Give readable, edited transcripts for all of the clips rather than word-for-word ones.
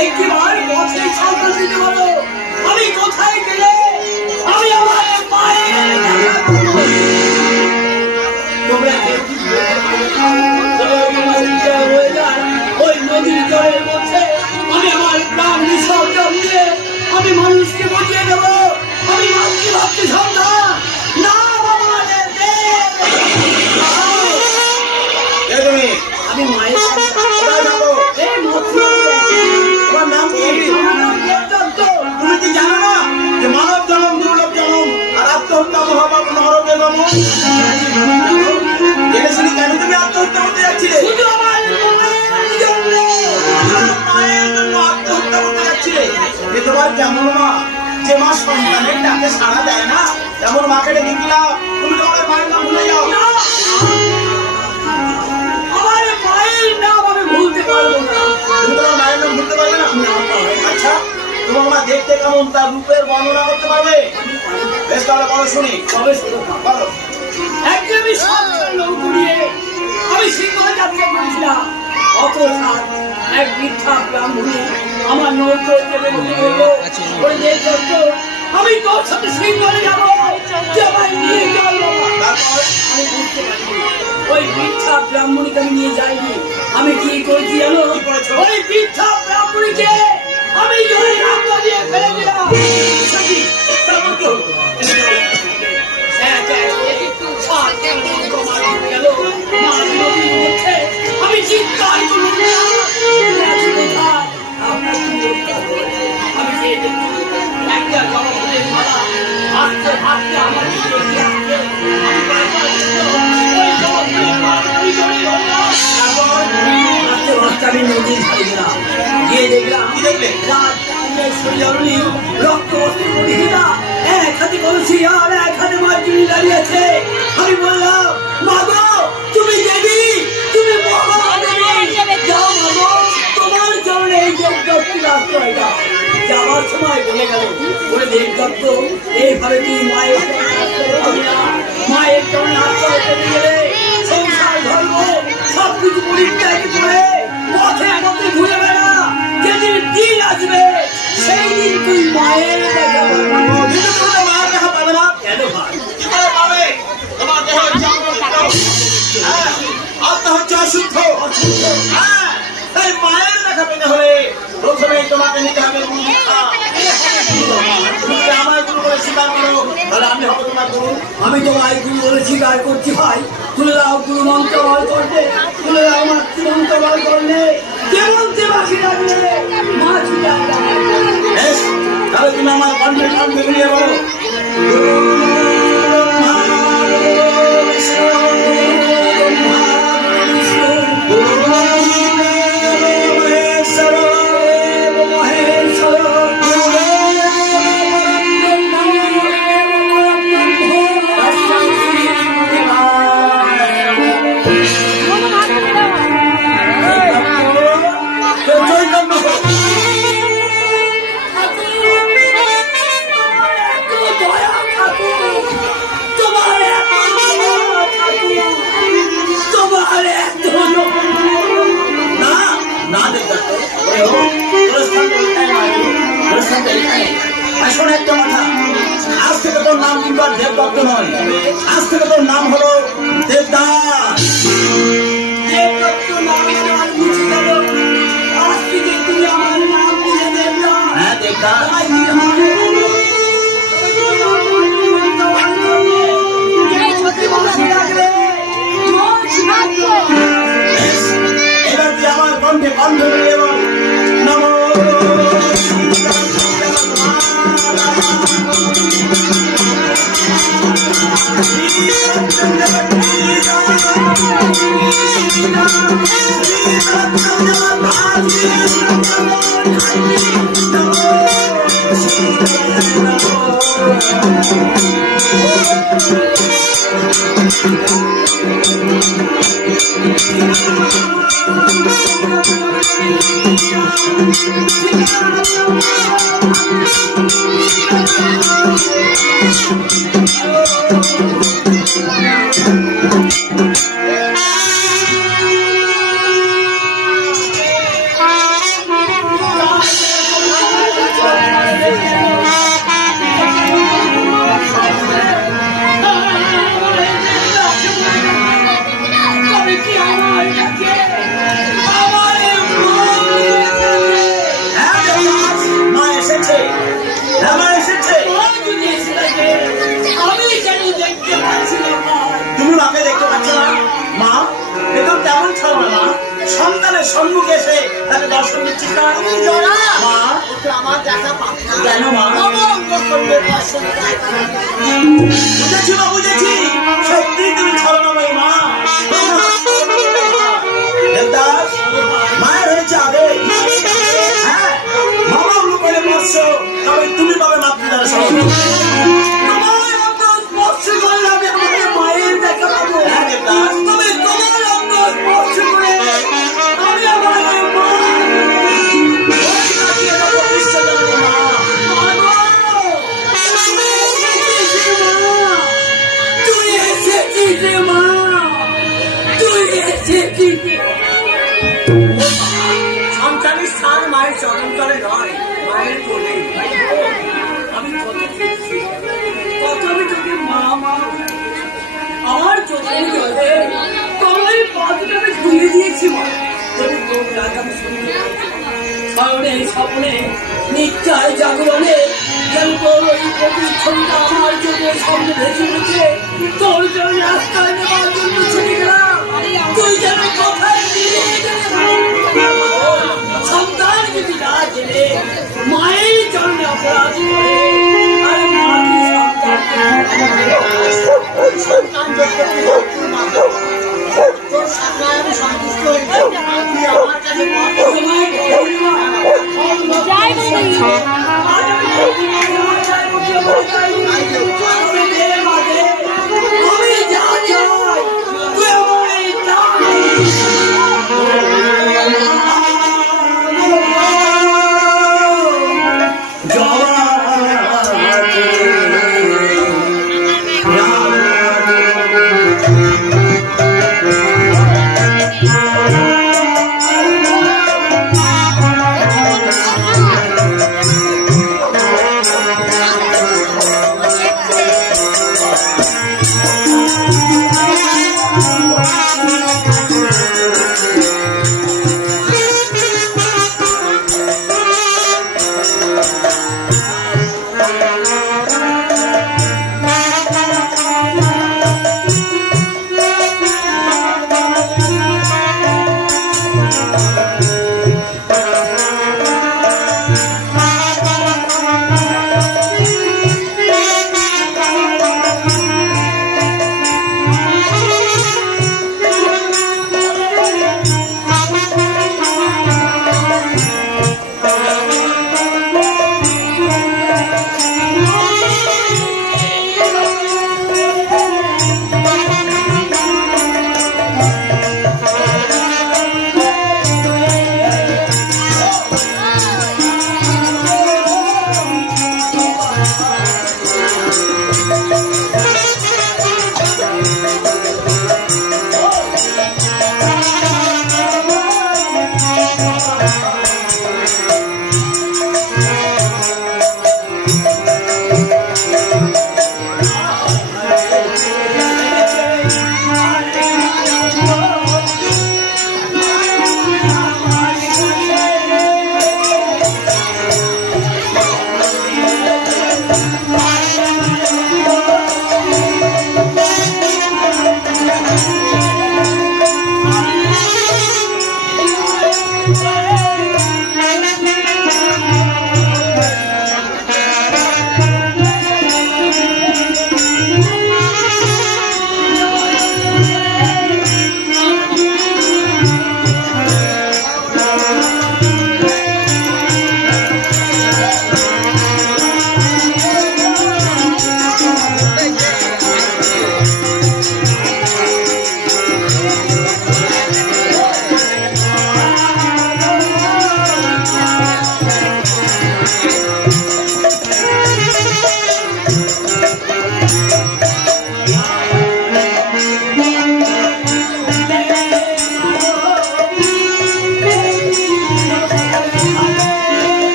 একটিবার পথে ছলনা দিতে বলো, আমি কোথায় গেলে আমি আমার মায়ের দেখা পাবো। তোমরা কেউ কি হয়ে যায় ওই নদীর জলের মধ্যে আমি আমার প্রাণ বিসর্জন দিয়ে আমি মানুষকে বাঁচিয়ে দেবো। আমি মাতৃভাবকে সন্তান না আমি মায়ের তুমি কি জানো না যে মানব জনম দুর্লভ জনম আর আত্মহত্যা মহাপাপ নরকের গমন? জেনে শুনি কেন তুমি আত্মহত্যা করতে যাচ্ছিলে? মায়ের জন্য আত্মহত্যা করতে যাচ্ছিলে। এ তোমার কেমন মা, যে মা সন্তানের ডাকে সাড়া দেয় না, তেমন মাকে ডেকে দিলাম। তুমি তোমার মায়ের নাম ভুলে যাও। আমার মায়ের নাম আমি ভুলতে পারবো না। তুমি তোমার মায়ের নাম ভুলতে পারবে না? আচ্ছা, তোমার মা দেখতে কেমন তার রূপের বর্ণনা করতে পারবে? বেশ, তাহলে বলো শুনি। তবে বলো। একদিন আমি সন্তান নৌকো নিয়ে আমি সিংহ যাত্রা করেছিলাম। অতঃসার এক মিথ্যা ব্রাহ্মণী আমার নৌকো চেপে বসে বললো, ওই দেখ আমি তোর সাথে সিংহলে যাবো, আমায় নিয়ে যাবো। আমি বুঝতে পারিনি ওই মিথ্যা ব্রাহ্মণীকে আমি নিয়ে যাইনি। আমি কি করেছি জানো? ওই মিথ্যা ব্রাহ্মণীকে আমি জলে রাখা দিয়ে ফেলে দিলাম। আমি চিৎকার করলাম, আমি একটা জনপদের মালা হাঁটতে হাঁটতে আমার আমি নদীর ধারে গেলাম, গিয়ে দেখলাম রক্ত এক হাতে করেছি আর এক হাতে মার্জুনি দাঁড়িয়েছে। আমি বললাম, মাগো তুমি দেবী, তুমি যাও মাগো, তোমার জন্য এই দেবদত্তের আশ্রয় দাও। যাওয়ার সময় বলে গেল, বলে দেবদত্ত এইভাবে তুই মায়ের জন্য আশ্রয় পেতে গেলে সংসার ধর্ম সবকিছু পরিত্যাগ করে পথে পথে ঘুরে বেড়া, যেদিন দিন আসবে সেই দিন তুই মায়ের দেখা পাবে না। কেন ভাই পাবে? তোমার দেহ আত্মা হচ্ছে অশুদ্ধ। তাই মায়ের দেখা পেতে হলে প্রথমেই তোমাকে নিতে হবে মূর্খা। তুমি আমার গুরু বলে স্বীকার করো, তাহলে আমি হবো তোমার গুরু। আমি তো মায়ের গুরু বলে স্বীকার করছি ভাই। তুলে দাও গুরু মন্ত্র বল করতে, তুলে দাও মাতৃমন্ত্র বল করলে, কেমন যে বাকি রাখলে মা ছুটে তাহলে তুমি আমার কণ্ঠে কণ্ঠে মিলিয়ে বলো, একটা কথা, আজ থেকে তোর নাম কিন্তু আর দেবদত্ত নয়, আজ থেকে তোর নাম হলো দেবদাস। দেবদত্ত নাম আমার মুছে গেল, আজ থেকে তুমি আমার নাম দিলে দেবদাস। হ্যাঁ দেবদাস। এবার তুই আমার কণ্ঠে কণ্ঠ মিলিয়ে বল, নমো মা আমার দেখা পাবে না কেন মা বুঝেছি মা বুঝেছি সত্যি তুমি ছলনাময়ী মা দেবদাস মায়ের হয়েছে আবেগ হ্যাঁ মামা রূপে বর্ষ তবে তুমি পাবে মাতৃদার সঙ্গে তোমার অঙ্গ স্পর্শ করলে আমি আমাদের মায়ের দেখা পাবো। হ্যাঁ দেবদাস তবে তোমার অঙ্গ স্পর্শ করে আমি আমাদের মা বিশ্বজননী মা তুই এসেছিস রে মা, তুই এসেছিস। সন্তানের স্থান মায়ের চরণতলে নয়, মায়ের কোলে। আমি কত খুশি, কত আমি তোকে মা মা আমার চোখের জলে তোমার পাতটা আমি ধুয়ে দিয়েছি মা। তুমি তোর রাত আমি শুনতে স্মরণে স্বপ্নে নিত্যায় জাগরণে যেন তোর ওই কবির ছবিটা আমার চোখের সামনে ভেসে উঠেছে। তোর জন্য রাস্তায় নেওয়ার জন্য ছুটে গেলাম, তুই যেন কোথায় দিয়ে সন্তান যদি না জেনে মায়ের জন্য অপরাধ করে আর মা কি সন্তান যখন তোর মাথা তোর সামনে আমি সন্তুষ্ট হয়েছি, তুই আমার কাছে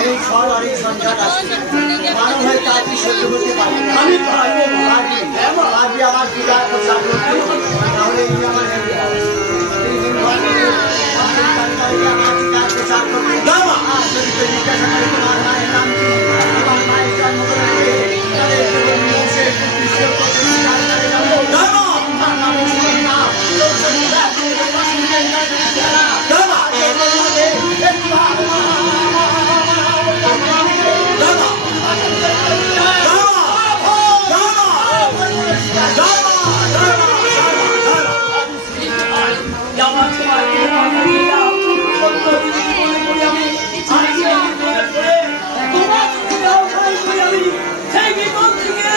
অনেক ঝড় অনেক সংসার আছে মানব হয়ে তাই কি সহ্য করতে পারি না। আমি পারবো মা। পারবি পারবি আমার পূজার পোশাক করতে তাহলে এই আমার হেল্প হবে। এই হেল্প হবে আমার কাছে আমার পূজার পোশাক করতে দামা আর যদি কেউ জিজ্ঞাসা করে তোমার মায়ের নাম কি আমার মায়ের জন্ম করে তাদের জীবন সে বিশ্ব করতে স্বীকার করে যাবো দামা আমি শুনি না লোক সংখ্যা দামা আমার তোমার কথা দিয়ে দাও। সত্য জিনিস মনে করি আমি। আর সেই বিপদে পড়ে তোমার যদি আহ্বান করি আমি, সেই বিপদ থেকে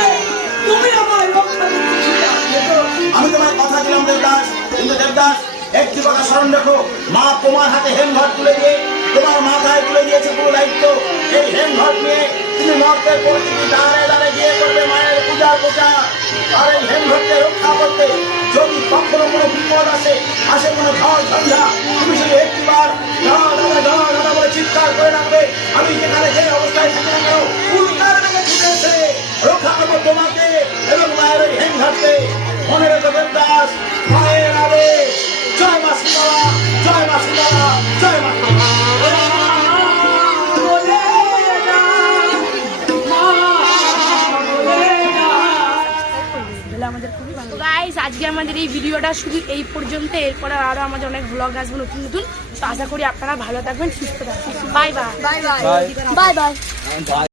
তুমি আমায় রক্ষা করতে ফিরে আসবে তো? আমি তোমার কথা দিলাম দেবদাস, কিন্তু দেবদাস একটি কথা স্মরণ রাখো, মা তোমার হাতে হেমঘট তুলে দিয়ে তোমার মাথায় তুলে দিয়েছে পুরো দায়িত্ব। এই হেমঘট নিয়ে তুমি মর্তের পরিস্থিতি দাঁড়ে দাঁড়ে গিয়ে করবে মায়ের পূজা প্রচার। আর এই হেমঘটকে রক্ষা করতে যদি কখনো কোনো বিপদ আসে কোনো ঝড় ঝঞ্ঝা, তুমি শুধু একটিবার দাদা বলে চিৎকার করে রাখবে। আমি যেখানে যে অবস্থায় থাকি না কেন উল্টার নামে ছুটে এসে রক্ষা করবো তোমাকে এবং মায়ের ওই হেমঘটকে। মনে রেখো দেবদাস, মায়ের আবে জয় মা শীতলা, জয় মা শীতলা, জয় মা শীতলা। তো গাইস আজকে আমাদের এই ভিডিওটা শুধু এই পর্যন্ত। এরপরে আরো আমাদের অনেক ব্লগ আসবে নতুন নতুন। তো আশা করি আপনারা ভালো থাকবেন, সুস্থ থাকবেন। Bye bye. Bye bye. Bye bye.